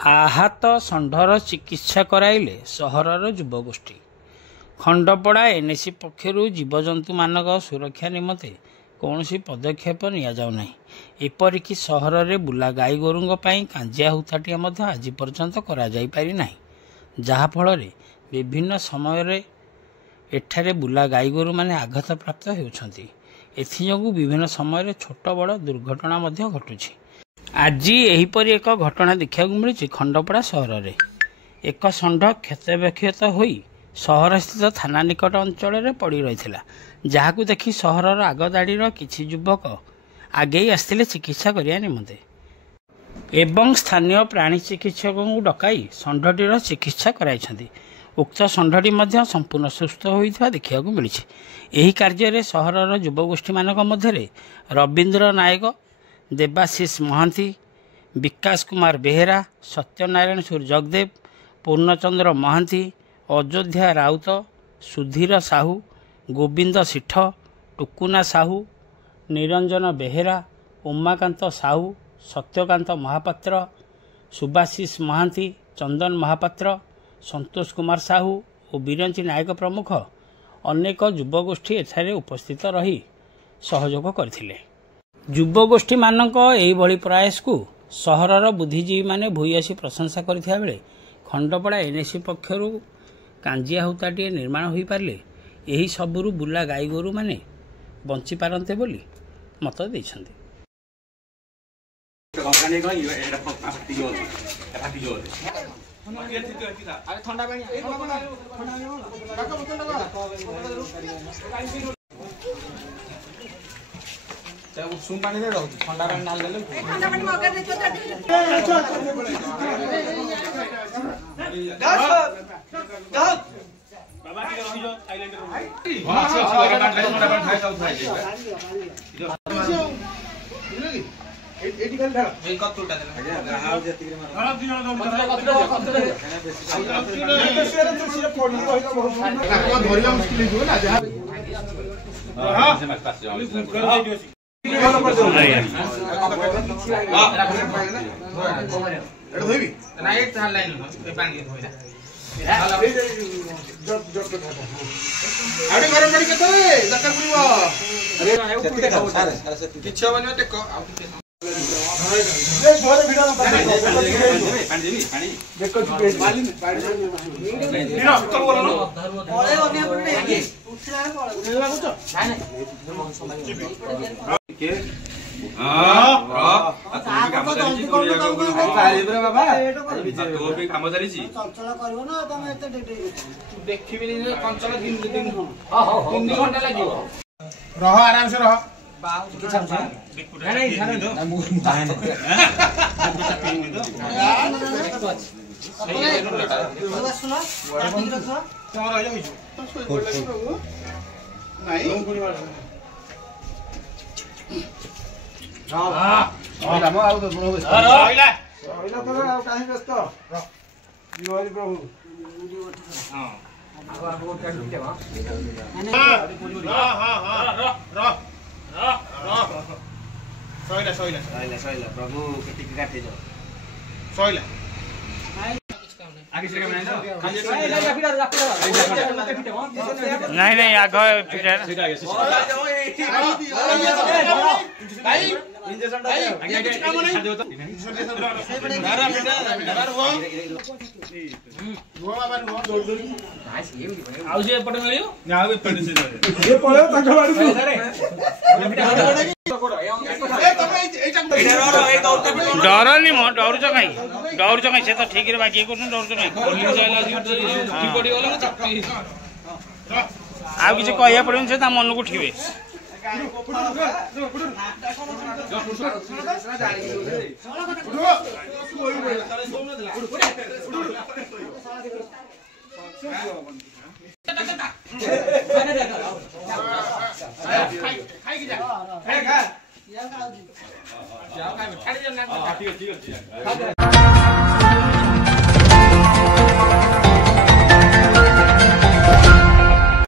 आहत षंढर चिकित्सा कराइले सहरर युवगोष्ठी। खंडपड़ा एनएसी पक्षरु जीवजंतु मानक सुरक्षा निमंते कौनसी पदक्षेप निया जाउ नाही। एपरिकी सहर में बुला गाई गोरुंग पई कांजिया हुताटिया मध्य आज पर्यंत करा जाई पारि नाही, जहा फल रे विभिन्न समय रे एठारे बुला गाई गोरु माने आघात प्राप्त हेउछंती। एथि जोगु विभिन्न समय रे छोट बड़ दुर्घटना मध्य घटुछि। आज एहीपरि एक घटना देखा मिली खंडपड़ा सहर में एक षंढ क्षतविक्षत हो सहर स्थित थाना निकट अंचल में पड़ी रही, जहां देखि सहरर आगदाड़ीर किछि युवक आगे आसते चिकित्सा करने निमंते एवं स्थानीय प्राणी चिकित्सक को डकाई षंढटीर चिकित्सा कराई। उक्त षंढटी मध्य संपूर्ण सुस्थ होता देखा मिली। यही कार्य सहरर युवगोष्ठी मानक मध्य रवींद्र नायक, देवाशीष महांती, विकास कुमार बेहेरा, सत्यनारायण सूर्यजगदेव, पूर्णचंद्र महांती, अयोध्या राउत, सुधीर साहू, गोविंद सिठ, टुकुना साहू, निरंजन बेहेरा, उमाकांत साहू, सत्यकांत महापात्र, सुभाशीष महांती, चंदन महापात्र, संतोष कुमार साहू और बीरंची नायक प्रमुख अनेक युवगोष्ठी एठारे उपस्थित रही सहयोग करथिले। युवगोष्ठी मानक एही प्रयास को सहरर बुद्धिजीवी माने भूयसी प्रशंसा करथिया बेले खंडपड़ा एनएसी पक्षरु कांजिया हुताटिए निर्माण होई पारले एही सबुरु बुला गाई गोरु माने बंची पारंते बोली मत दैछन्ति। सुन पानी रे रहू ठंडा पानी डाल देले ठंडा पानी मगा दे चल बाबा के रही जो साइलेंट रही हां ठंडा पानी खाई जाऊ खाई एटी गल ढाल ए कप टूटा देला हाउ जति के मार हां दिनो सिर्फ फोड़ बहुत धरिया मुश्किल हो ना जहां हां से मत पास जाओ रह आराम से रह प्रभु नहीं नहीं आग डरनी म डरुच कहीं से तो ठीक रे बाकी डरुच कहीं आ किसी कह पड़े से मन को उठे ठीक है